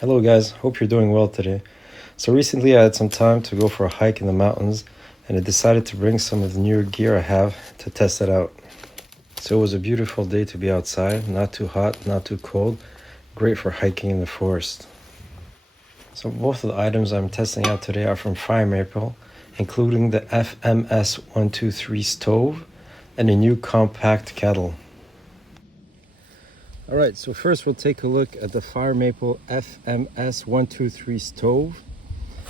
Hello guys, hope you're doing well today. So recently I had some time to go for a hike in the mountains and I decided to bring some of the newer gear I have to test it out. So it was a beautiful day to be outside, not too hot, not too cold, great for hiking in the forest. So both of the items I'm testing out today are from Firemaple, including the FMS-123 stove and a new compact kettle. Alright, so first we'll take a look at the Firemaple FMS-123 stove.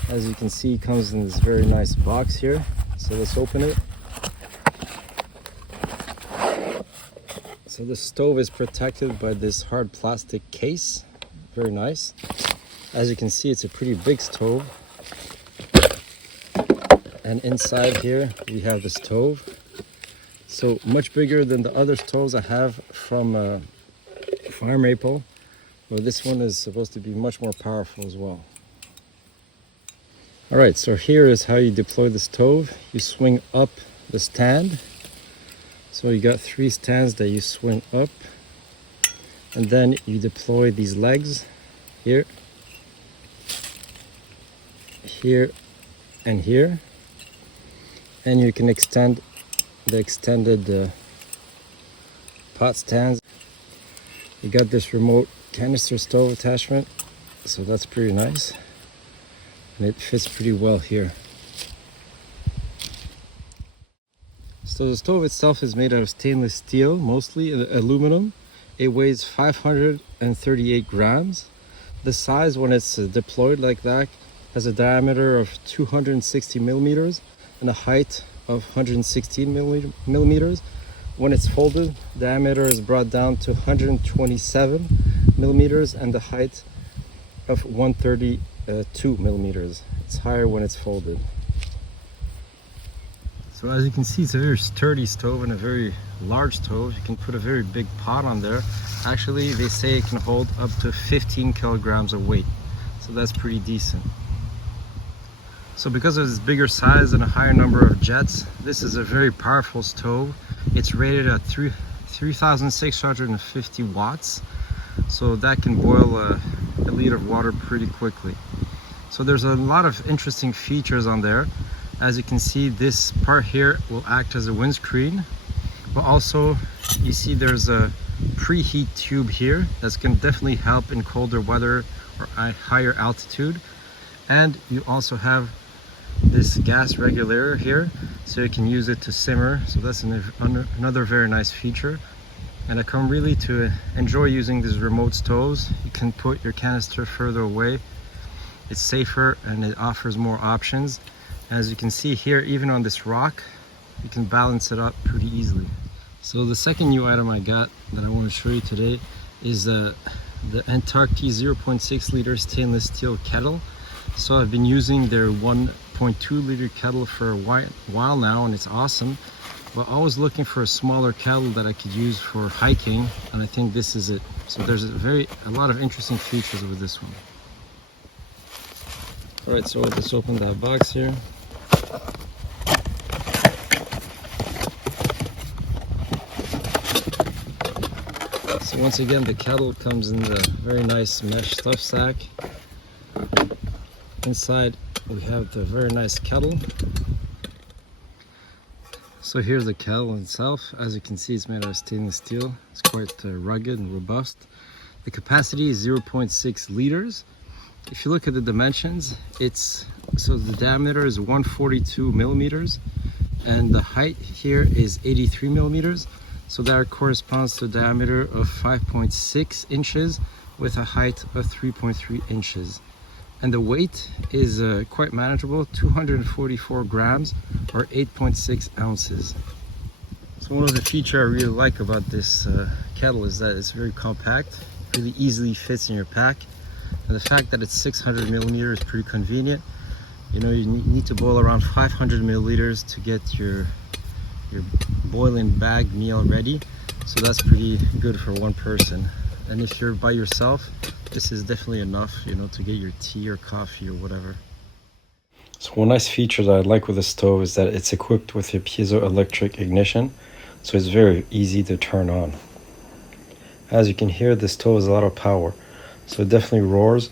As you can see, it comes in this very nice box here. So let's open it. So the stove is protected by this hard plastic case. Very nice. As you can see, it's a pretty big stove. And inside here we have the stove. So much bigger than the other stoves I have from Firemaple. Well, this one is supposed to be much more powerful as well. Alright, so here is how you deploy the stove. You swing up the stand. So you got 3 stands that you swing up. And then you deploy these legs here, here, and here. And you can extend the extended pot stands. You got this remote canister stove attachment, so that's pretty nice. And it fits pretty well here. So the stove itself is made out of stainless steel, mostly aluminum. It weighs 538 grams. The size, when it's deployed like that, has a diameter of 260 millimeters and a height of 116 millimeters. When it's folded, the diameter is brought down to 127 millimeters and the height of 132 millimeters. It's higher when it's folded. So as you can see, it's a very sturdy stove and a very large stove. You can put a very big pot on there. Actually, they say it can hold up to 15 kilograms of weight. So that's pretty decent. So because of its bigger size and a higher number of jets, this is a very powerful stove. It's rated at 3,650 watts. So that can boil a liter of water pretty quickly. So there's a lot of interesting features on there. As you can see, this part here will act as a windscreen. But also, you see there's a preheat tube here that's going to definitely help in colder weather or at higher altitude. And you also have this gas regulator here, so you can use it to simmer. So that's another very nice feature. And I come really to enjoy using these remote stoves. You can put your canister further away. It's safer and it offers more options. As you can see here, even on this rock, you can balance it up pretty easily. So the second new item I got that I want to show you today is the Antarctic 0.6 liter stainless steel kettle. So I've been using their 1.2 liter kettle for a while now, and it's awesome. But I was looking for a smaller kettle that I could use for hiking, and I think this is it. So there's a lot of interesting features with this one. All right, so let's open that box here. So once again, the kettle comes in the very nice mesh stuff sack. Inside we have the very nice kettle. So here's the kettle itself. As you can see, it's made out of stainless steel. It's quite rugged and robust. The capacity is 0.6 liters. If you look at the dimensions, so the diameter is 142 millimeters and the height here is 83 millimeters. So that corresponds to a diameter of 5.6 inches with a height of 3.3 inches. And the weight is quite manageable, 244 grams or 8.6 ounces. So one of the features I really like about this kettle is that it's very compact, really easily fits in your pack. And the fact that it's 600 millimeters is pretty convenient. You know, you need to boil around 500 milliliters to get your boiling bag meal ready. So that's pretty good for one person. And if you're by yourself, this is definitely enough, you know, to get your tea or coffee or whatever. So one nice feature that I like with the stove is that it's equipped with a piezoelectric ignition, so it's very easy to turn on. As you can hear, the stove has a lot of power, so it definitely roars,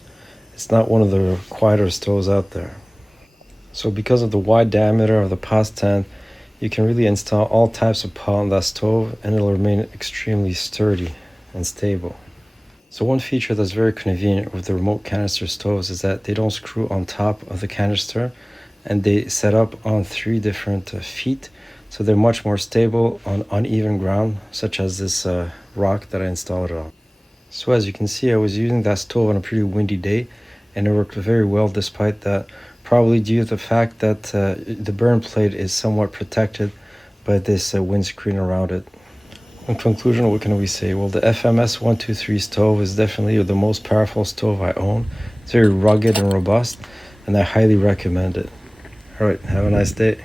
It's not one of the quieter stoves out there. So because of the wide diameter of the pot stand, you can really install all types of pot on that stove and it'll remain extremely sturdy and stable. So one feature that's very convenient with the remote canister stoves is that they don't screw on top of the canister and they set up on 3 different feet, so they're much more stable on uneven ground, such as this rock that I installed it on. So as you can see, I was using that stove on a pretty windy day and it worked very well despite that, probably due to the fact that the burn plate is somewhat protected by this windscreen around it. In conclusion, what can we say? Well, the FMS-123 stove is definitely the most powerful stove I own. It's very rugged and robust, and I highly recommend it. All right, have a nice day.